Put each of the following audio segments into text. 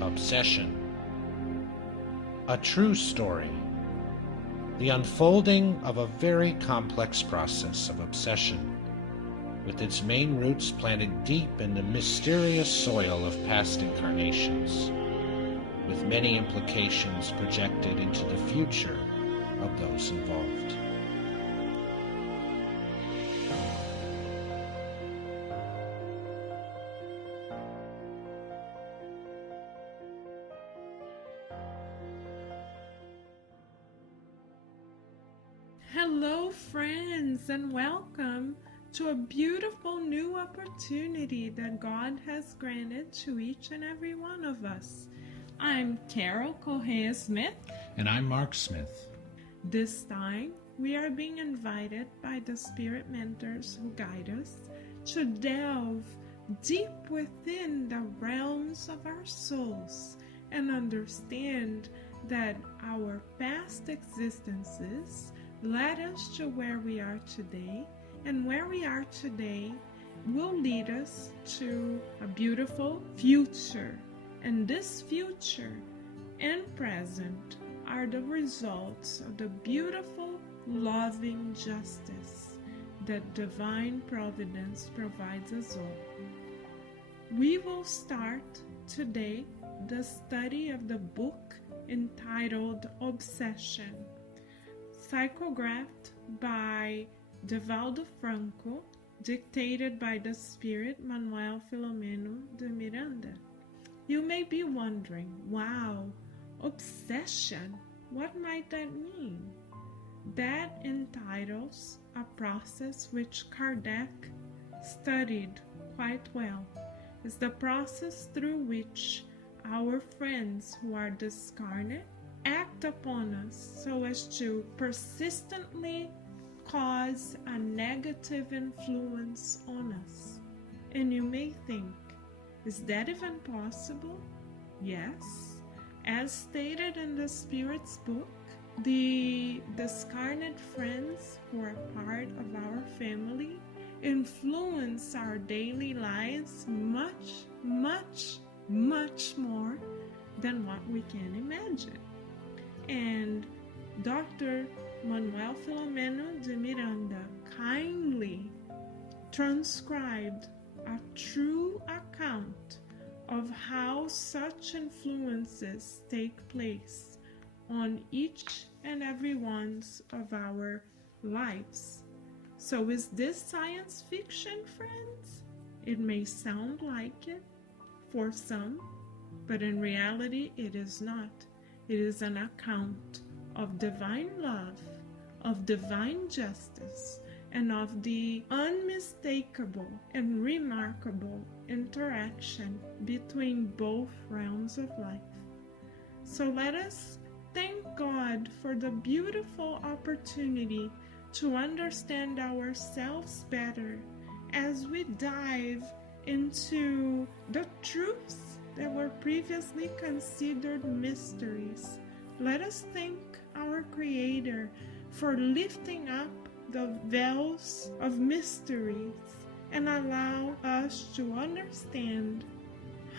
Obsession. A true story. The unfolding of a very complex process of obsession, with its main roots planted deep in the mysterious soil of past incarnations, with many implications projected into the future of those involved. Hello, friends, and welcome to a beautiful new opportunity that God has granted to each and every one of us. I'm Carol Correa Smith. And I'm Mark Smith. This time, we are being invited by the Spirit mentors who guide us to delve deep within the realms of our souls and understand that our past existences led us to where we are today, and where we are today will lead us to a beautiful future. And this future and present are the results of the beautiful, loving justice that divine providence provides us all. We will start today the study of the book entitled Obsession, psychographed by Divaldo Franco, dictated by the Spirit Manuel Filomeno de Miranda. You may be wondering, wow, obsession, what might that mean? That entitles a process which Kardec studied quite well. It's the process through which our friends who are discarnate act upon us so as to persistently cause a negative influence on us. And you may think, is that even possible? Yes. As stated in the Spirit's book, the discarnate friends who are part of our family influence our daily lives much, much, much more than what we can imagine. And Dr. Manuel Filomeno de Miranda kindly transcribed a true account of how such influences take place on each and every one of our lives. So is this science fiction, friends? It may sound like it for some, but in reality it is not. It is an account of divine love, of divine justice, and of the unmistakable and remarkable interaction between both realms of life. So let us thank God for the beautiful opportunity to understand ourselves better as we dive into the truths that were previously considered mysteries. Let us thank our Creator for lifting up the veils of mysteries and allow us to understand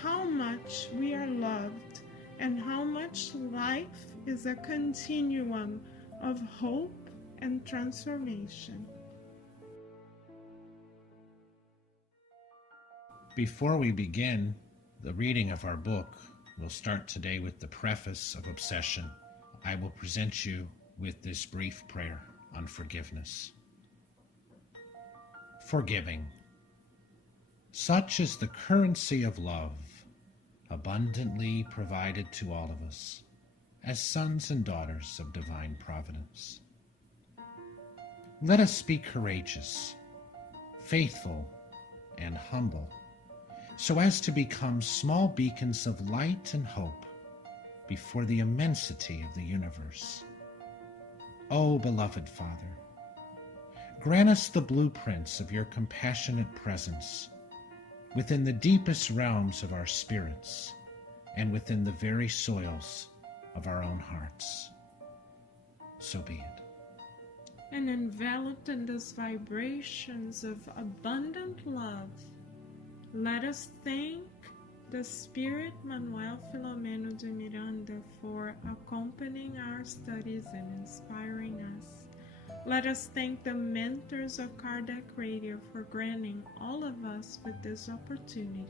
how much we are loved and how much life is a continuum of hope and transformation. Before we begin the reading of our book, we'll start today with the preface of Obsession. I will present you with this brief prayer on forgiveness. Forgiving. Such is the currency of love, abundantly provided to all of us, as sons and daughters of divine providence. Let us be courageous, faithful, and humble, so as to become small beacons of light and hope before the immensity of the universe. O beloved Father, grant us the blueprints of your compassionate presence within the deepest realms of our spirits, and within the very soils of our own hearts. So be it. And enveloped in these vibrations of abundant love, let us thank the Spirit Manuel Filomeno de Miranda for accompanying our studies and inspiring us. Let us thank the mentors of Kardec Radio for granting all of us with this opportunity.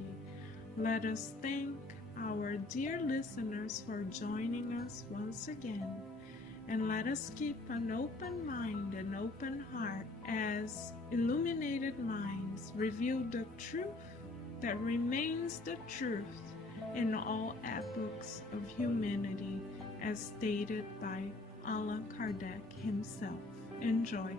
Let us thank our dear listeners for joining us once again. And let us keep an open mind and open heart as illuminated minds reveal the truth that remains the truth in all epochs of humanity, as stated by Allan Kardec himself. Enjoy.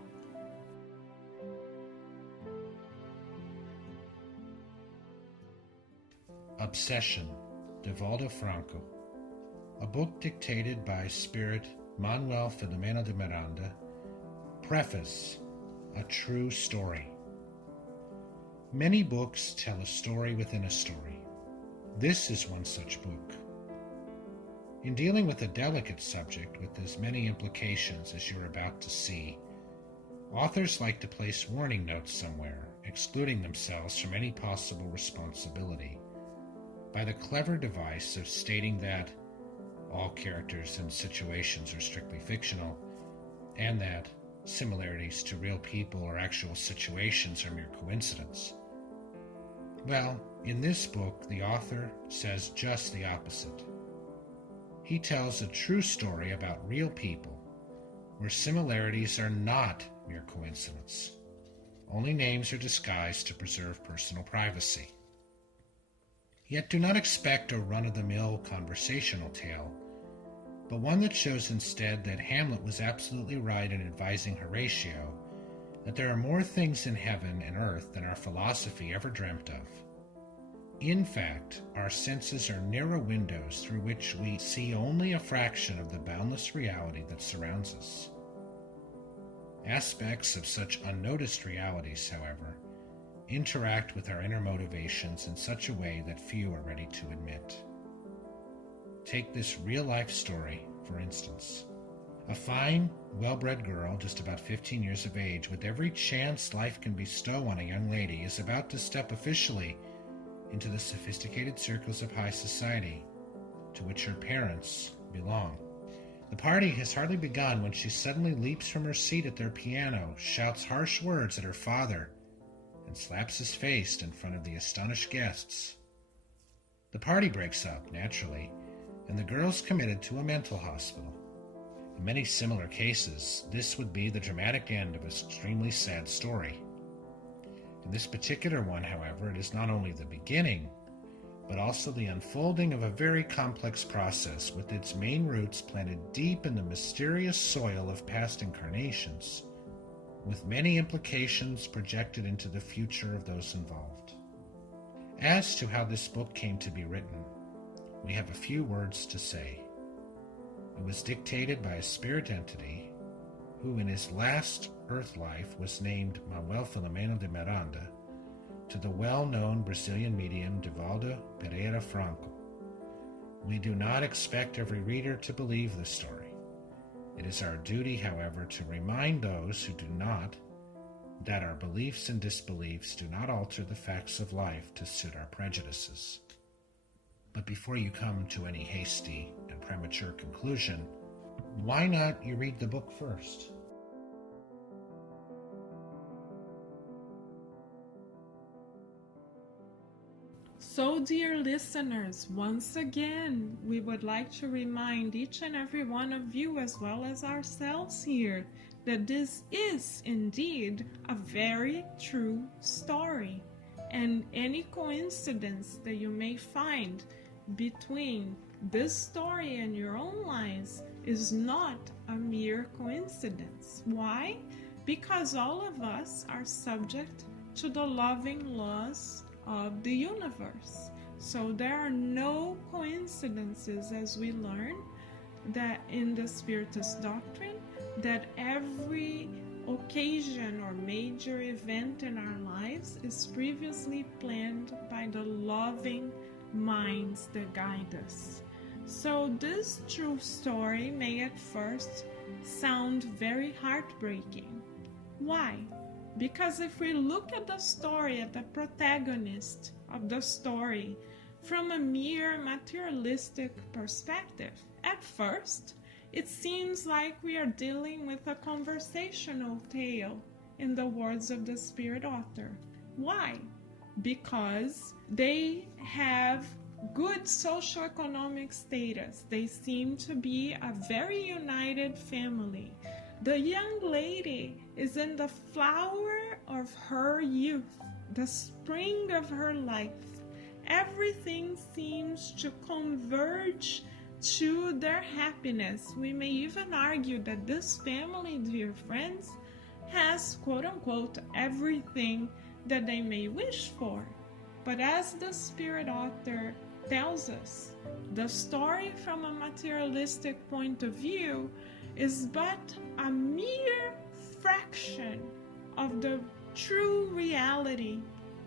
Obsession, de Valdo Franco. A book dictated by Spirit Manuel Filomeno de Miranda. Preface, a true story. Many books tell a story within a story. This is one such book. In dealing with a delicate subject with as many implications as you're about to see, authors like to place warning notes somewhere, excluding themselves from any possible responsibility, by the clever device of stating that all characters and situations are strictly fictional, and that similarities to real people or actual situations are mere coincidence. Well, in this book, the author says just the opposite. He tells a true story about real people, where similarities are not mere coincidence. Only names are disguised to preserve personal privacy. Yet do not expect a run-of-the-mill conversational tale, but one that shows instead that Hamlet was absolutely right in advising Horatio that there are more things in heaven and earth than our philosophy ever dreamt of. In fact, our senses are narrow windows through which we see only a fraction of the boundless reality that surrounds us. Aspects of such unnoticed realities, however, interact with our inner motivations in such a way that few are ready to admit. Take this real-life story, for instance. A fine, well-bred girl, just about 15 years of age, with every chance life can bestow on a young lady, is about to step officially into the sophisticated circles of high society, to which her parents belong. The party has hardly begun when she suddenly leaps from her seat at their piano, shouts harsh words at her father, and slaps his face in front of the astonished guests. The party breaks up, naturally, and the girl's committed to a mental hospital. In many similar cases, this would be the dramatic end of an extremely sad story. In this particular one, however, it is not only the beginning, but also the unfolding of a very complex process with its main roots planted deep in the mysterious soil of past incarnations, with many implications projected into the future of those involved. As to how this book came to be written, we have a few words to say. It was dictated by a spirit entity who in his last earth life was named Manuel Filomeno de Miranda, to the well-known Brazilian medium Divaldo Pereira Franco. We do not expect every reader to believe this story. It is our duty, however, to remind those who do not that our beliefs and disbeliefs do not alter the facts of life to suit our prejudices. But before you come to any hasty and premature conclusion, why not you read the book first? So, dear listeners, once again, we would like to remind each and every one of you, as well as ourselves here, that this is indeed a very true story. And any coincidence that you may find between this story and your own lives is not a mere coincidence. Why? Because all of us are subject to the loving laws of the universe. So there are no coincidences, as we learn that in the Spiritist doctrine, that every occasion or major event in our lives is previously planned by the loving minds that guide us. So this true story may at first sound very heartbreaking. Why? Because if we look at the story, at the protagonist of the story, from a mere materialistic perspective, at first, it seems like we are dealing with a conversational tale, in the words of the Spirit author. Why? Because they have good socioeconomic status. They seem to be a very united family. The young lady is in the flower of her youth, the spring of her life. Everything seems to converge to their happiness. We may even argue that this family, dear friends, has quote-unquote everything that they may wish for. But as the Spirit author tells us, the story from a materialistic point of view is but a mere fraction of the true reality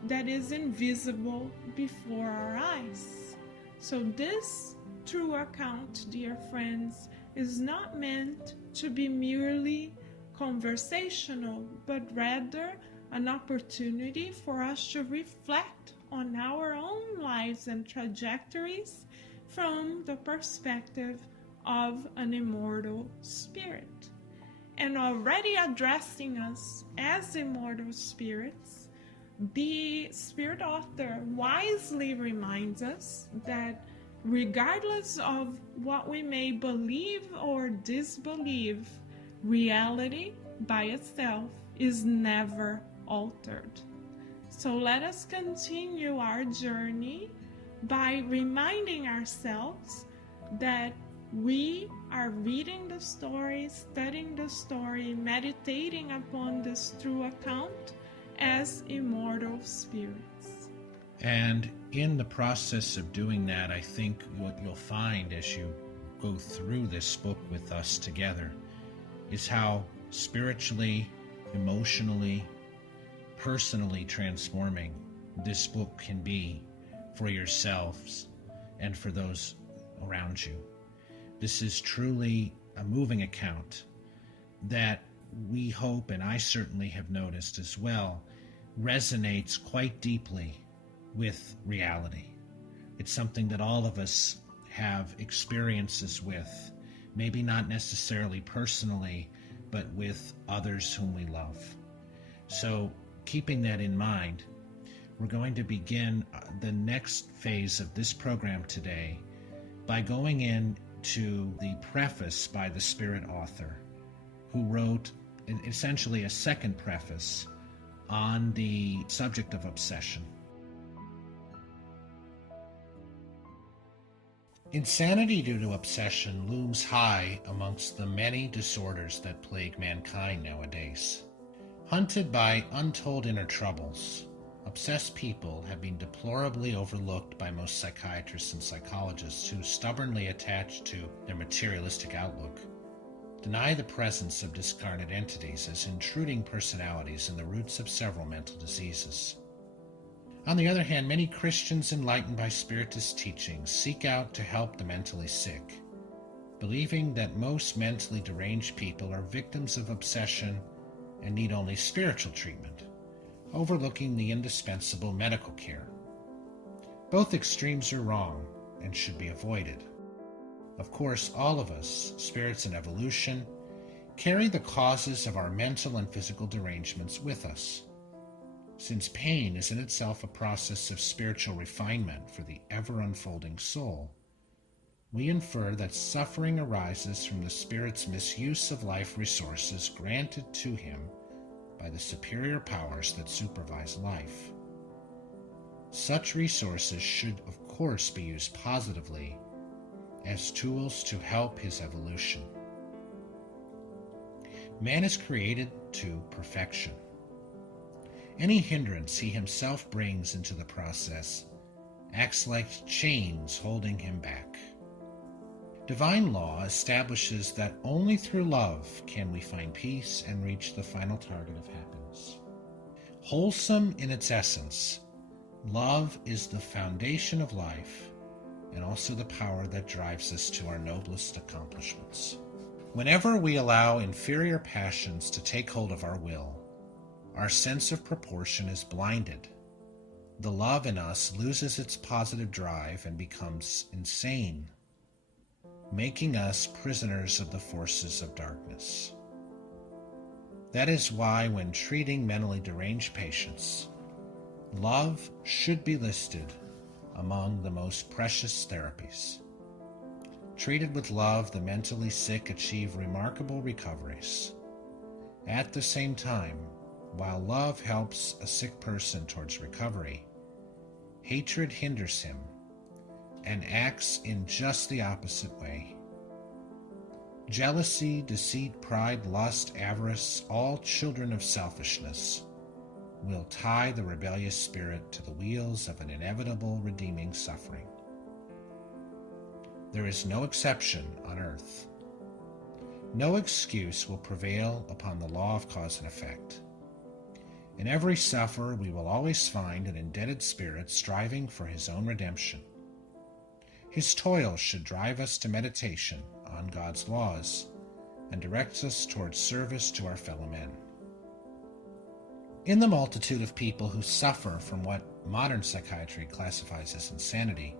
that is invisible before our eyes. So this true account, dear friends, is not meant to be merely conversational, but rather an opportunity for us to reflect on our own lives and trajectories from the perspective of an immortal spirit. And already addressing us as immortal spirits, the Spirit author wisely reminds us that regardless of what we may believe or disbelieve, reality by itself is never altered. So let us continue our journey by reminding ourselves that we are reading the story, studying the story, meditating upon this true account as immortal spirits. And in the process of doing that, I think what you'll find as you go through this book with us together is how spiritually, emotionally, personally transforming this book can be for yourselves and for those around you. This is truly a moving account that we hope, and I certainly have noticed as well, resonates quite deeply with reality. It's something that all of us have experiences with, maybe not necessarily personally, but with others whom we love. So, keeping that in mind, we're going to begin the next phase of this program today by going into the preface by the Spirit author, who wrote essentially a second preface on the subject of obsession. Insanity due to obsession looms high amongst the many disorders that plague mankind nowadays. Hunted by untold inner troubles, obsessed people have been deplorably overlooked by most psychiatrists and psychologists who, stubbornly attached to their materialistic outlook, deny the presence of discarnate entities as intruding personalities and the roots of several mental diseases. On the other hand, many Christians enlightened by Spiritist teachings seek out to help the mentally sick, believing that most mentally deranged people are victims of obsession and need only spiritual treatment, overlooking the indispensable medical care. Both extremes are wrong and should be avoided. Of course, all of us, spirits in evolution, carry the causes of our mental and physical derangements with us. Since pain is in itself a process of spiritual refinement for the ever-unfolding soul, we infer that suffering arises from the spirit's misuse of life resources granted to him by the superior powers that supervise life. Such resources should, of course, be used positively as tools to help his evolution. Man is created to perfection. Any hindrance he himself brings into the process acts like chains holding him back. Divine law establishes that only through love can we find peace and reach the final target of happiness. Wholesome in its essence, Love is the foundation of life and also the power that drives us to our noblest accomplishments. Whenever we allow inferior passions to take hold of our will, our sense of proportion is blinded. The love in us loses its positive drive and becomes insane, making us prisoners of the forces of darkness. That is why, when treating mentally deranged patients, love should be listed among the most precious therapies. Treated with love, the mentally sick achieve remarkable recoveries. At the same time, while love helps a sick person towards recovery, hatred hinders him and acts in just the opposite way. Jealousy, deceit, pride, lust, avarice, all children of selfishness, will tie the rebellious spirit to the wheels of an inevitable redeeming suffering. There is no exception on earth. No excuse will prevail upon the law of cause and effect. In every sufferer, we will always find an indebted spirit striving for his own redemption. His toil should drive us to meditation on God's laws and direct us towards service to our fellow men. In the multitude of people who suffer from what modern psychiatry classifies as insanity,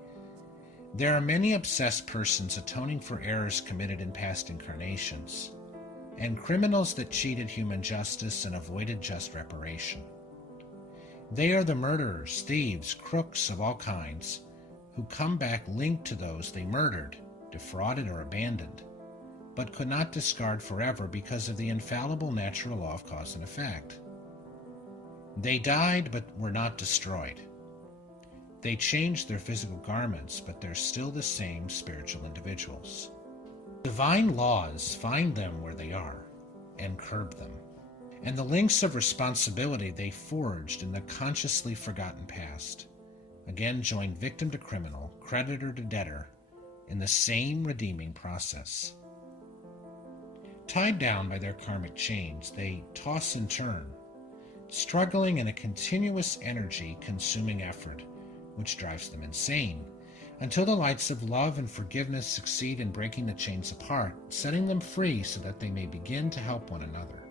there are many obsessed persons atoning for errors committed in past incarnations, and criminals that cheated human justice and avoided just reparation. They are the murderers, thieves, crooks of all kinds, who come back linked to those they murdered, defrauded, or abandoned, but could not discard forever because of the infallible natural law of cause and effect. They died but were not destroyed. They changed their physical garments, but they're still the same spiritual individuals. Divine laws find them where they are and curb them, and the links of responsibility they forged in the consciously forgotten past again join victim to criminal, creditor to debtor, in the same redeeming process. Tied down by their karmic chains, they toss and turn, struggling in a continuous energy-consuming effort which drives them insane, until the lights of love and forgiveness succeed in breaking the chains apart, setting them free so that they may begin to help one another.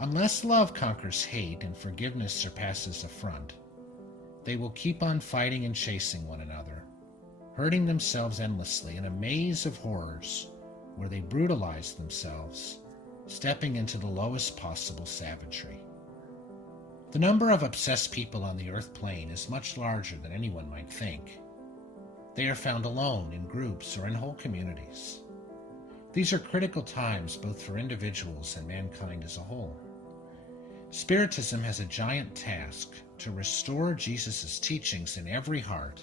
Unless love conquers hate and forgiveness surpasses affront, they will keep on fighting and chasing one another, hurting themselves endlessly in a maze of horrors where they brutalize themselves, stepping into the lowest possible savagery. The number of obsessed people on the earth plane is much larger than anyone might think. They are found alone, in groups, or in whole communities. These are critical times both for individuals and mankind as a whole. Spiritism has a giant task to restore Jesus' teachings in every heart,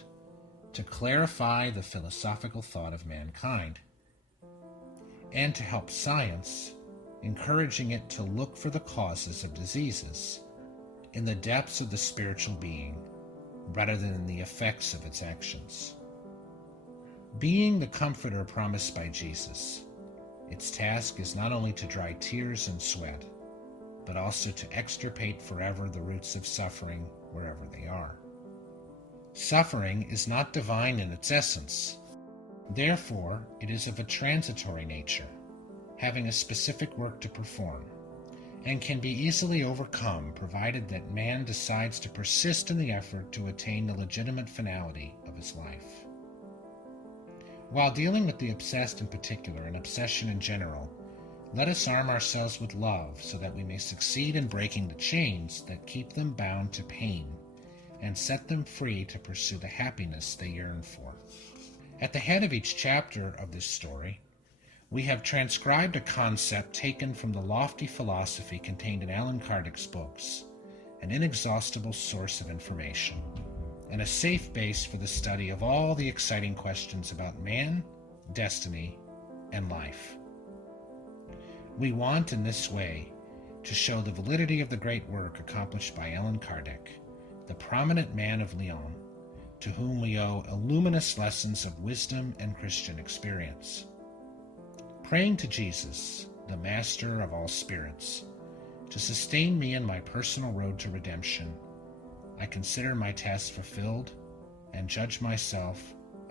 to clarify the philosophical thought of mankind, and to help science, encouraging it to look for the causes of diseases in the depths of the spiritual being, rather than in the effects of its actions. Being the comforter promised by Jesus, its task is not only to dry tears and sweat, but also to extirpate forever the roots of suffering wherever they are. Suffering is not divine in its essence. Therefore, it is of a transitory nature, having a specific work to perform, and can be easily overcome provided that man decides to persist in the effort to attain the legitimate finality of his life. While dealing with the obsessed in particular and obsession in general, let us arm ourselves with love so that we may succeed in breaking the chains that keep them bound to pain and set them free to pursue the happiness they yearn for. At the head of each chapter of this story, we have transcribed a concept taken from the lofty philosophy contained in Allan Kardec's books, an inexhaustible source of information, and a safe base for the study of all the exciting questions about man, destiny, and life. We want, in this way, to show the validity of the great work accomplished by Allan Kardec, the prominent man of Lyon, to whom we owe luminous lessons of wisdom and Christian experience. Praying to Jesus, the Master of all spirits, to sustain me in my personal road to redemption, I consider my task fulfilled and judge myself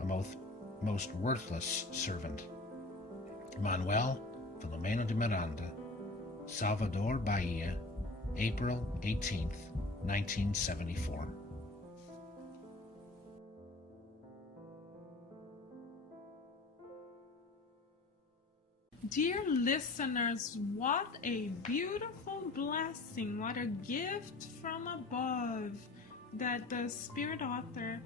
a most worthless servant. Manuel Filomeno de Miranda, Salvador, Bahia, April 18th, 1974. Dear listeners, what a beautiful blessing, what a gift from above that the Spirit author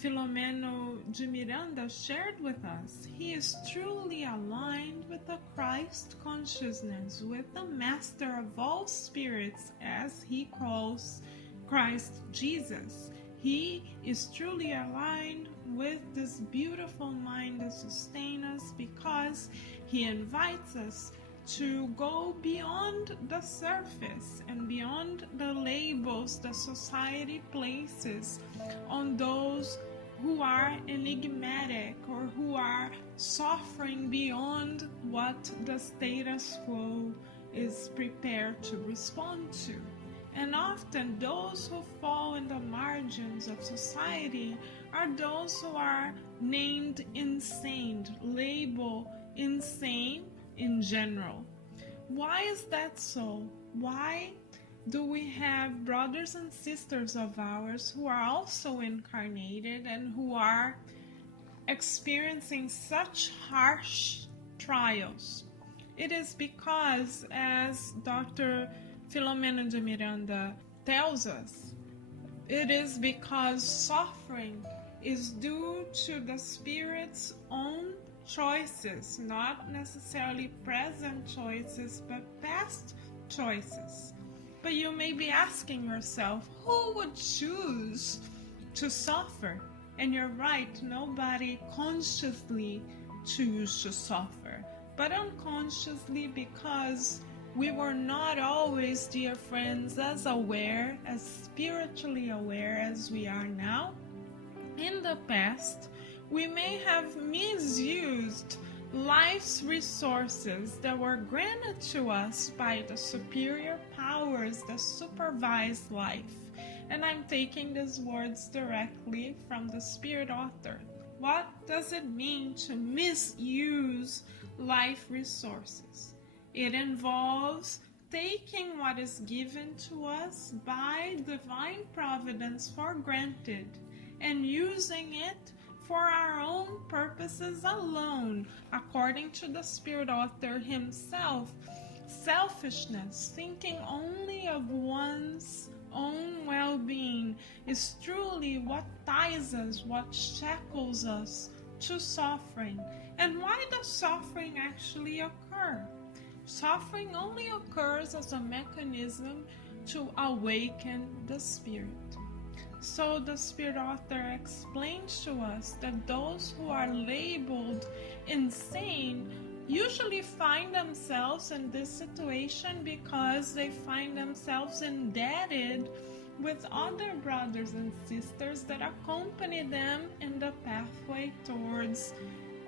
Filomeno de Miranda shared with us. He is truly aligned with the Christ consciousness, with the Master of all spirits, as he calls Christ Jesus. He is truly aligned with this beautiful mind that sustains us, because he invites us to go beyond the surface and beyond the labels that society places on those who are enigmatic or who are suffering beyond what the status quo is prepared to respond to. And often those who fall in the margins of society are those who are named insane, labeled insane in general. Why is that so? Why do we have brothers and sisters of ours who are also incarnated and who are experiencing such harsh trials? It is because, as Dr. Filomeno de Miranda tells us, it is because suffering is due to the Spirit's own choices, not necessarily present choices, but past choices. But you may be asking yourself, who would choose to suffer? And you're right, nobody consciously chooses to suffer, but unconsciously, because we were not always, dear friends, as aware, as spiritually aware as we are now. In the past, we may have misused life's resources that were granted to us by the superior powers that supervise life. And I'm taking these words directly from the Spirit author. What does it mean to misuse life resources? It involves taking what is given to us by divine providence for granted and using it for our own purposes alone, according to the Spirit author himself. Selfishness, thinking only of one's own well-being, is truly what ties us, what shackles us to suffering. And why does suffering actually occur? Suffering only occurs as a mechanism to awaken the spirit. So the Spirit author explains to us that those who are labeled insane usually find themselves in this situation because they find themselves indebted with other brothers and sisters that accompany them in the pathway towards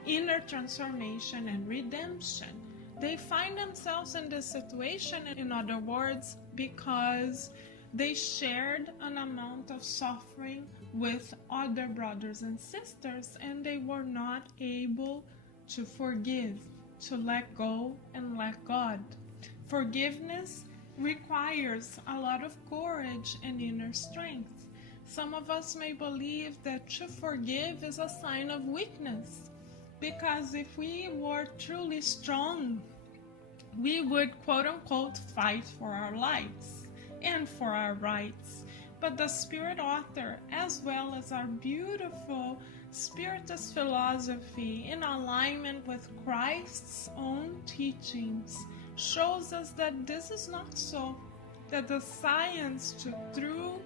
inner transformation and redemption. They find themselves in this situation, in other words, because they shared an amount of suffering with other brothers and sisters, and they were not able to forgive, to let go and let God. Forgiveness requires a lot of courage and inner strength. Some of us may believe that to forgive is a sign of weakness, because if we were truly strong, we would quote-unquote fight for our lives and for our rights. But the Spirit author, as well as our beautiful Spiritist philosophy in alignment with Christ's own teachings, shows us that this is not so, that the science to true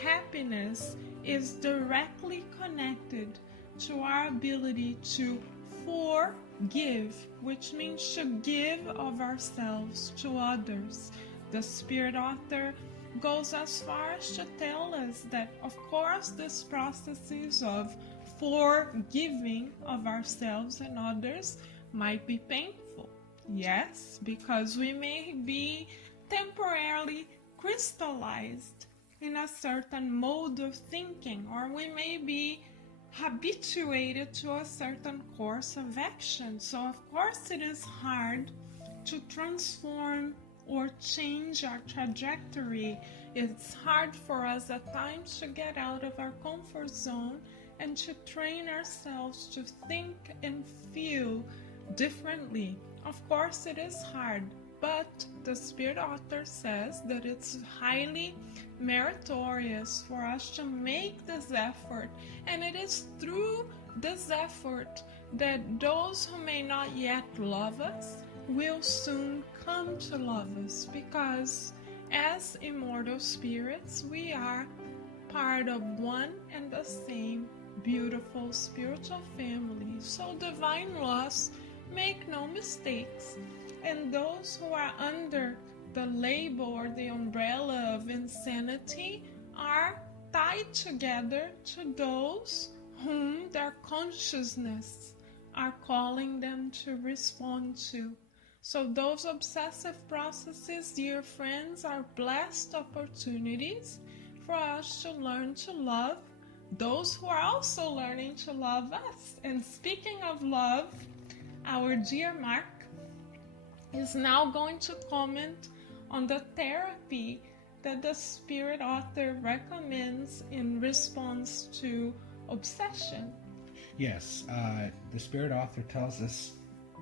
happiness is directly connected to our ability to forgive, which means to give of ourselves to others. The Spirit author goes as far as to tell us that, of course, this processes of forgiving of ourselves and others might be painful. Yes, because we may be temporarily crystallized in a certain mode of thinking, or we may be habituated to a certain course of action. So, of course, it is hard to transform or change our trajectory. It's hard for us at times to get out of our comfort zone and to train ourselves to think and feel differently. Of course, it is hard, but the Spirit author says that it's highly meritorious for us to make this effort, and it is through this effort that those who may not yet love us will soon come to love us, because as immortal spirits, we are part of one and the same beautiful spiritual family. So divine laws make no mistakes, and those who are under the label or the umbrella of insanity are tied together to those whom their consciousness are calling them to respond to. So those obsessive processes, dear friends, are blessed opportunities for us to learn to love those who are also learning to love us. And speaking of love, our dear Mark is now going to comment on the therapy that the Spirit author recommends in response to obsession. Yes, the Spirit author tells us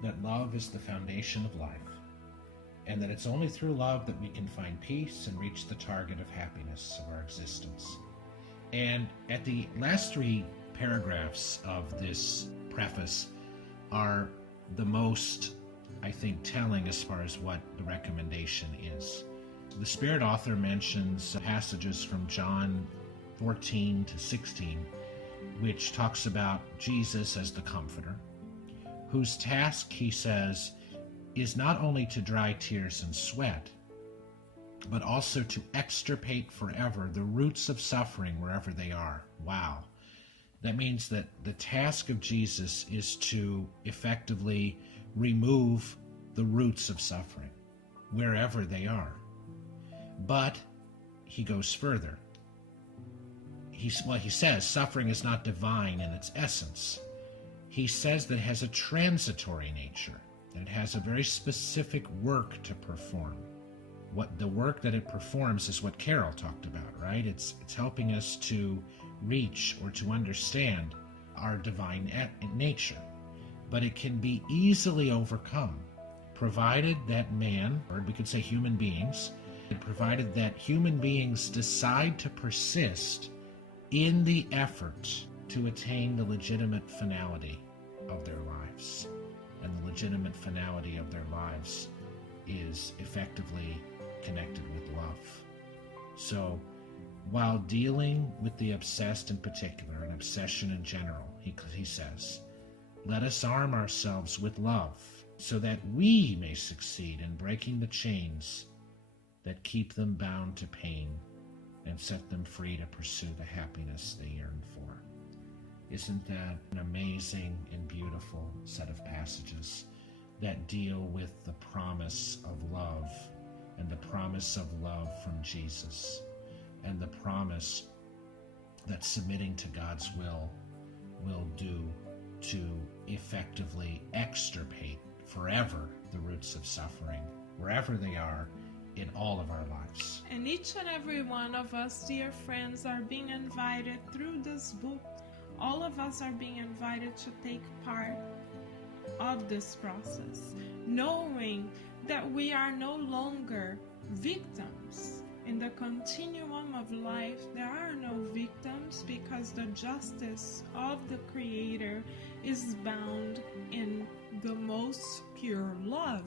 that love is the foundation of life, and that it's only through love that we can find peace and reach the target of happiness of our existence. And at the last 3 paragraphs of this preface are the most, I think, telling as far as what the recommendation is. The Spirit author mentions passages from John 14 to 16, which talks about Jesus as the Comforter, whose task, he says, is not only to dry tears and sweat, but also to extirpate forever the roots of suffering wherever they are. Wow. That means that the task of Jesus is to effectively remove the roots of suffering wherever they are. But he goes further. He says suffering is not divine in its essence. He says that it has a transitory nature, that it has a very specific work to perform. What the work that it performs is what Carol talked about, right? It's helping us to reach or to understand our divine nature. But it can be easily overcome, provided that man, or we could say human beings, provided that human beings decide to persist in the effort to attain the legitimate finality of their lives. And the legitimate finality of their lives is effectively connected with love. So while dealing with the obsessed in particular, and obsession in general, he says, let us arm ourselves with love so that we may succeed in breaking the chains that keep them bound to pain and set them free to pursue the happiness they yearn for. Isn't that an amazing and beautiful set of passages that deal with the promise of love, and the promise of love from Jesus, and the promise that submitting to God's will do to effectively extirpate forever the roots of suffering, wherever they are in all of our lives. And each and every one of us, dear friends, are being invited through this book. All of us are being invited to take part of this process, knowing that we are no longer victims. In the continuum of life, there are no victims, because the justice of the Creator is bound in the most pure love.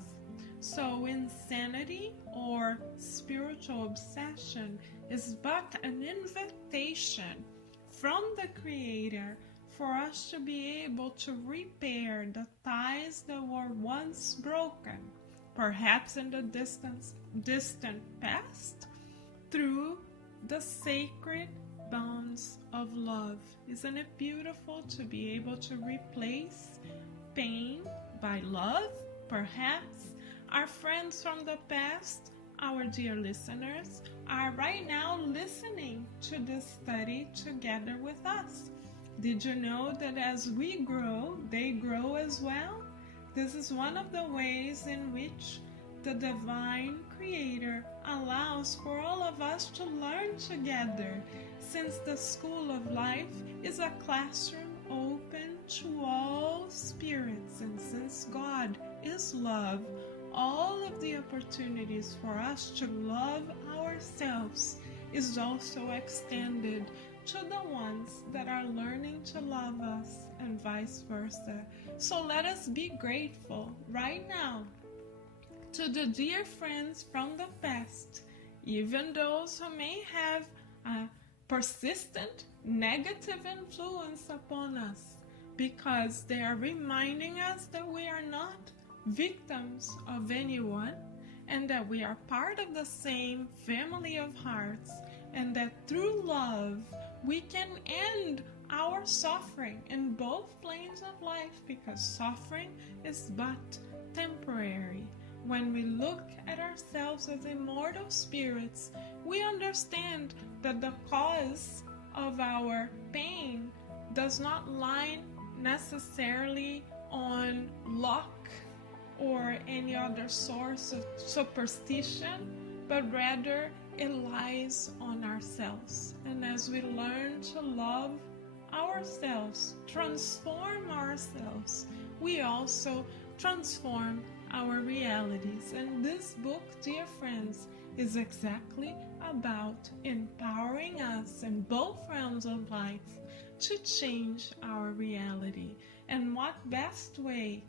So insanity or spiritual obsession is but an invitation from the Creator for us to be able to repair the ties that were once broken, perhaps in the distant past, through the sacred bonds of love. Isn't it beautiful to be able to replace pain by love? Perhaps our friends from the past our dear listeners, are right now listening to this study together with us. Did you know that as we grow, they grow as well? This is one of the ways in which the divine creator allows for all of us to learn together, since the school of life is a classroom open to all spirits, and since God is love, all of the opportunities for us to love ourselves is also extended to the ones that are learning to love us, and vice versa. So let us be grateful right now to the dear friends from the past, even those who may have a persistent negative influence upon us, because they are reminding us that we are not victims of anyone, and that we are part of the same family of hearts, and that through love we can end our suffering in both planes of life, because suffering is but temporary. When we look at ourselves as immortal spirits, we understand that the cause of our pain does not lie necessarily on luck or any other source of superstition, but rather it lies on ourselves. And as we learn to love ourselves, transform ourselves, we also transform our realities. And this book, dear friends, is exactly about empowering us in both realms of life to change our reality. And what best way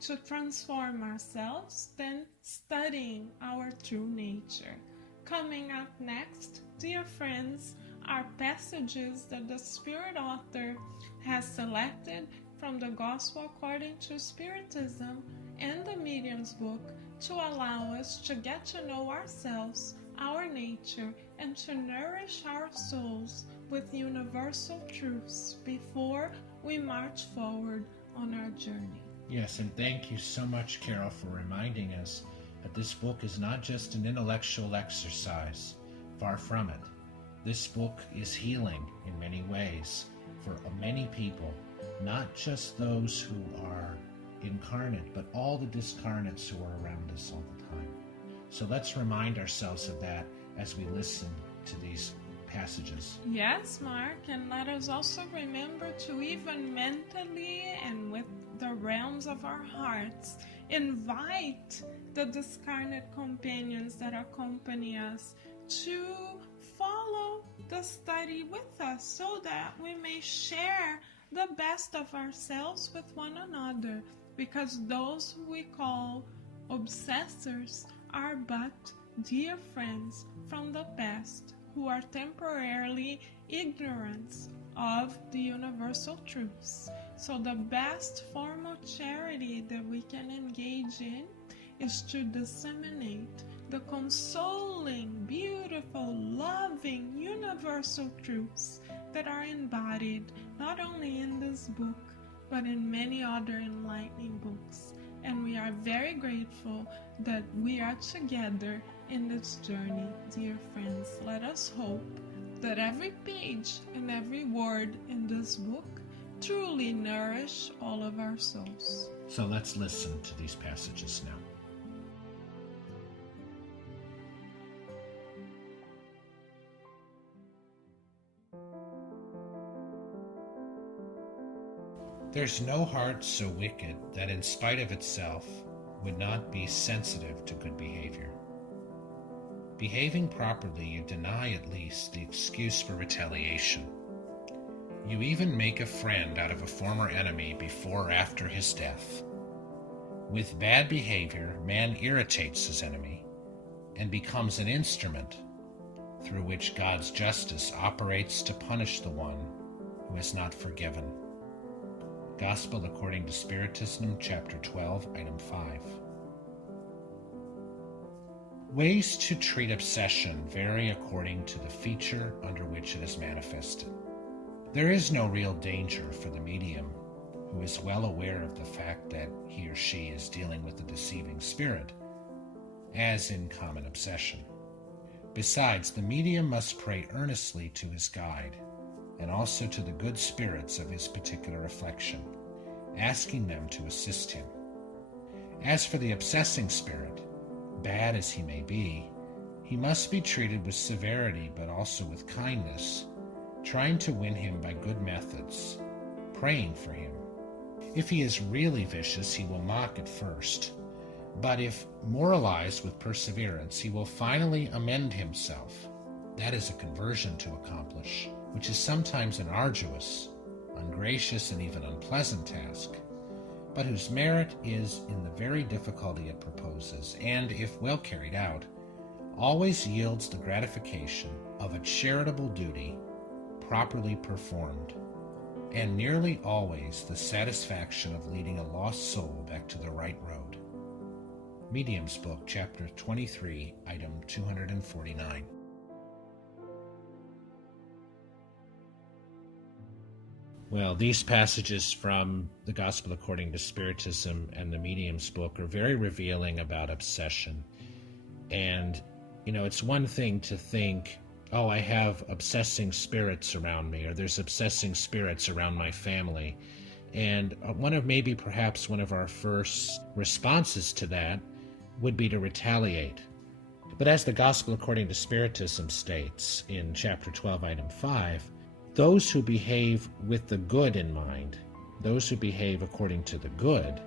to transform ourselves than studying our true nature? Coming up next, dear friends, are passages that the Spirit author has selected from the Gospel According to Spiritism and the Medium's book to allow us to get to know ourselves, our nature, and to nourish our souls with universal truths before we march forward on our journey. Yes, and thank you so much, Carol, for reminding us that this book is not just an intellectual exercise. Far from it. This book is healing in many ways for many people, not just those who are incarnate, but all the discarnates who are around us all the time. So let's remind ourselves of that as we listen to these passages. Yes, Mark, and let us also remember to even mentally and with the realms of our hearts invite the discarnate companions that accompany us to follow the study with us, so that we may share the best of ourselves with one another, because those who we call obsessors are but dear friends from the past who are temporarily ignorant of the universal truths. So the best form of charity that we can engage in is to disseminate the consoling, beautiful, loving, universal truths that are embodied not only in this book, but in many other enlightening books. And we are very grateful that we are together in this journey, dear friends. Let us hope that every page and every word in this book truly nourish all of our souls. So let's listen to these passages now. There's no heart so wicked that in spite of itself would not be sensitive to good behavior. Behaving properly, you deny at least the excuse for retaliation. You even make a friend out of a former enemy before or after his death. With bad behavior, man irritates his enemy and becomes an instrument through which God's justice operates to punish the one who has not forgiven. Gospel according to Spiritism, chapter 12, item 5. Ways to treat obsession vary according to the feature under which it is manifested. There is no real danger for the medium, who is well aware of the fact that he or she is dealing with a deceiving spirit, as in common obsession. Besides, the medium must pray earnestly to his guide, and also to the good spirits of his particular affliction, asking them to assist him. As for the obsessing spirit, bad as he may be, he must be treated with severity but also with kindness, trying to win him by good methods, praying for him. If he is really vicious, he will mock at first, but if moralized with perseverance, he will finally amend himself. That is a conversion to accomplish, which is sometimes an arduous, ungracious, and even unpleasant task, but whose merit is in the very difficulty it proposes, and, if well carried out, always yields the gratification of a charitable duty properly performed, and nearly always the satisfaction of leading a lost soul back to the right road. Medium's Book, Chapter 23, Item 249. Well, these passages from the Gospel According to Spiritism and the Medium's Book are very revealing about obsession. And, it's one thing to think, oh, I have obsessing spirits around me, or there's obsessing spirits around my family. And perhaps one of our first responses to that would be to retaliate. But as the Gospel According to Spiritism states in Chapter 12, Item 5, those who behave with the good in mind, those who behave according to the good,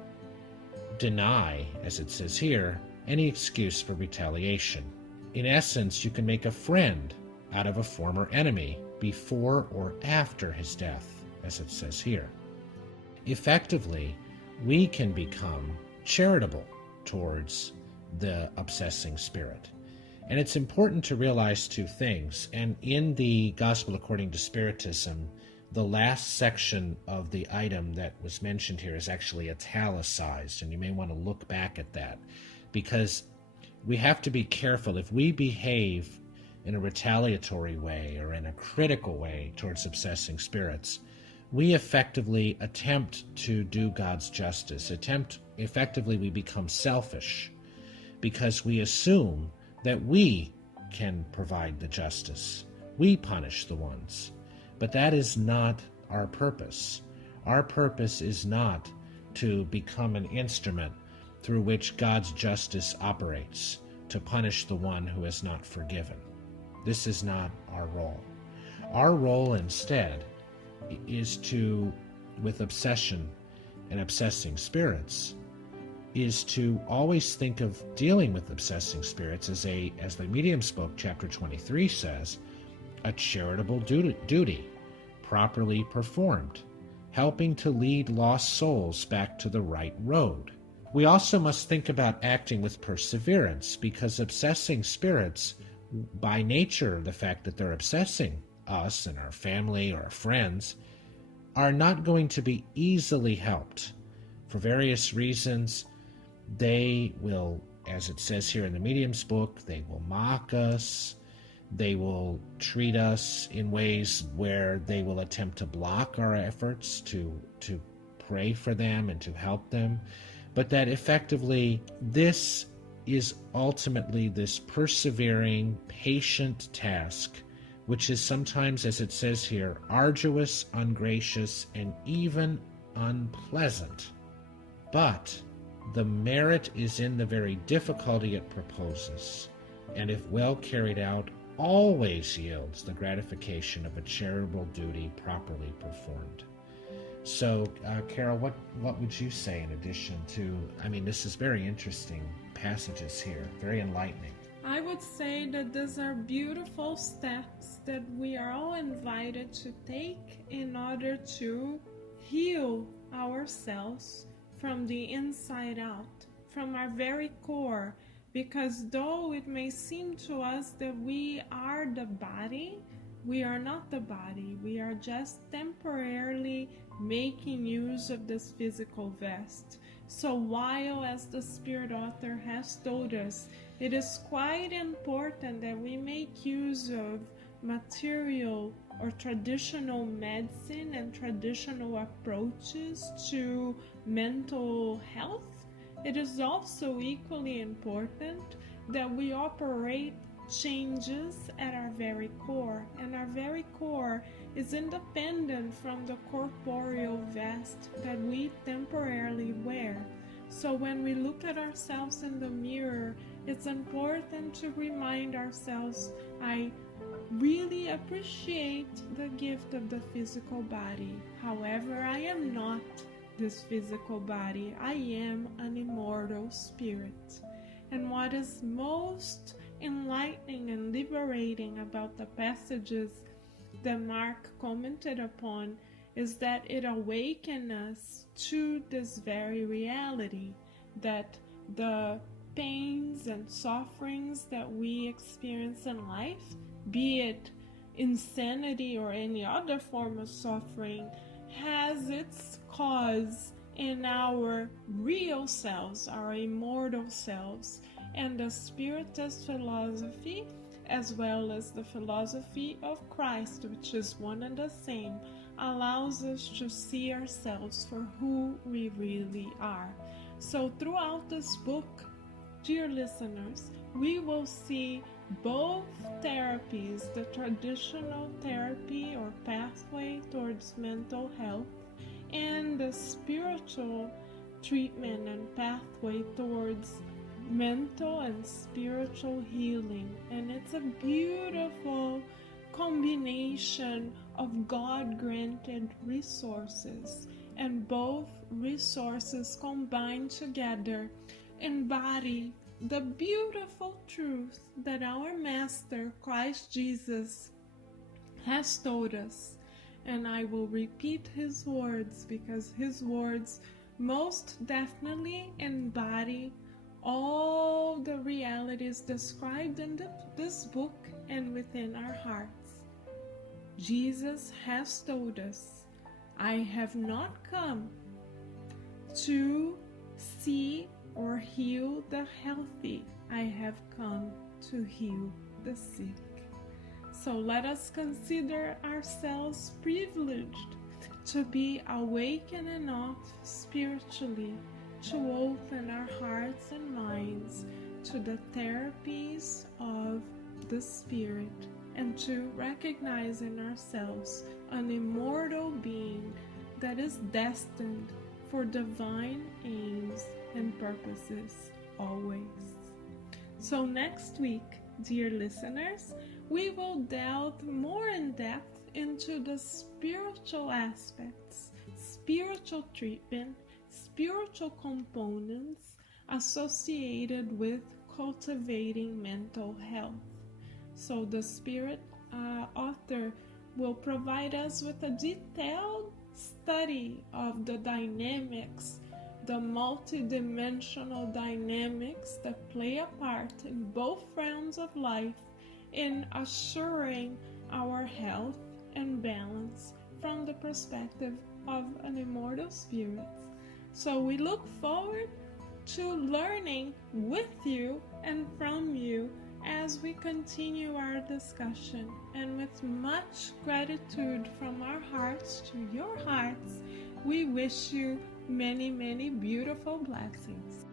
deny, as it says here, any excuse for retaliation. In essence, you can make a friend out of a former enemy before or after his death, as it says here. Effectively, we can become charitable towards the obsessing spirit. And it's important to realize two things. And in the Gospel According to Spiritism, the last section of the item that was mentioned here is actually italicized, and you may want to look back at that, because we have to be careful. If we behave in a retaliatory way or in a critical way towards obsessing spirits, we effectively attempt to do God's justice. Effectively, we become selfish because we assume that we can provide the justice. We punish the ones. But that is not our purpose. Our purpose is not to become an instrument through which God's justice operates, to punish the one who is not forgiven. This is not our role. Our role instead is to, with obsession and obsessing spirits, is to always think of dealing with obsessing spirits as the Medium's Book, Chapter 23 says, a charitable duty, properly performed, helping to lead lost souls back to the right road. We also must think about acting with perseverance, because obsessing spirits, by nature, the fact that they're obsessing us and our family or our friends, are not going to be easily helped. For various reasons, they will, as it says here in the Medium's Book, they will mock us. They will treat us in ways where they will attempt to block our efforts to pray for them and to help them. But that effectively, this is ultimately this persevering, patient task, which is sometimes, as it says here, arduous, ungracious, and even unpleasant. But the merit is in the very difficulty it proposes, and if well carried out, always yields the gratification of a charitable duty properly performed. So, Carol, what would you say in addition to, this is very interesting passages here, very enlightening. I would say that these are beautiful steps that we are all invited to take in order to heal ourselves from the inside out, from our very core, because though it may seem to us that we are the body, we are not the body. We are just temporarily making use of this physical vest. So while, as the Spirit Author has told us, it is quite important that we make use of material or traditional medicine and traditional approaches to mental health, it is also equally important that we operate changes at our very core, and our very core is independent from the corporeal vest that we temporarily wear. So when we look at ourselves in the mirror, it's important to remind ourselves, I really appreciate the gift of the physical body. However, I am not this physical body. I am an immortal spirit. And what is most enlightening and liberating about the passages that Mark commented upon is that it awakens us to this very reality, that the pains and sufferings that we experience in life, be it insanity or any other form of suffering, has its cause in our real selves, our immortal selves. And the Spiritist philosophy, as well as the philosophy of Christ, which is one and the same, allows us to see ourselves for who we really are. So throughout this book, dear listeners, we will see both therapies, the traditional therapy or pathway towards mental health, and the spiritual treatment and pathway towards mental and spiritual healing. And it's a beautiful combination of God-granted resources, and both resources combined together embody the beautiful truth that our Master, Christ Jesus, has told us. And I will repeat his words because his words most definitely embody all the realities described in this book and within our hearts. Jesus has told us, I have not come to see or heal the healthy. I have come to heal the sick. So let us consider ourselves privileged to be awakened enough spiritually to open our hearts and minds to the therapies of the Spirit, and to recognize in ourselves an immortal being that is destined for divine aims and purposes always. So next week, dear listeners, we will delve more in depth into the spiritual aspects, spiritual treatment, spiritual components associated with cultivating mental health. So the Spirit author will provide us with a detailed study of the dynamics, the multidimensional dynamics that play a part in both realms of life in assuring our health and balance from the perspective of an immortal spirit. So we look forward to learning with you and from you as we continue our discussion. And with much gratitude from our hearts to your hearts, we wish you many, many beautiful blessings.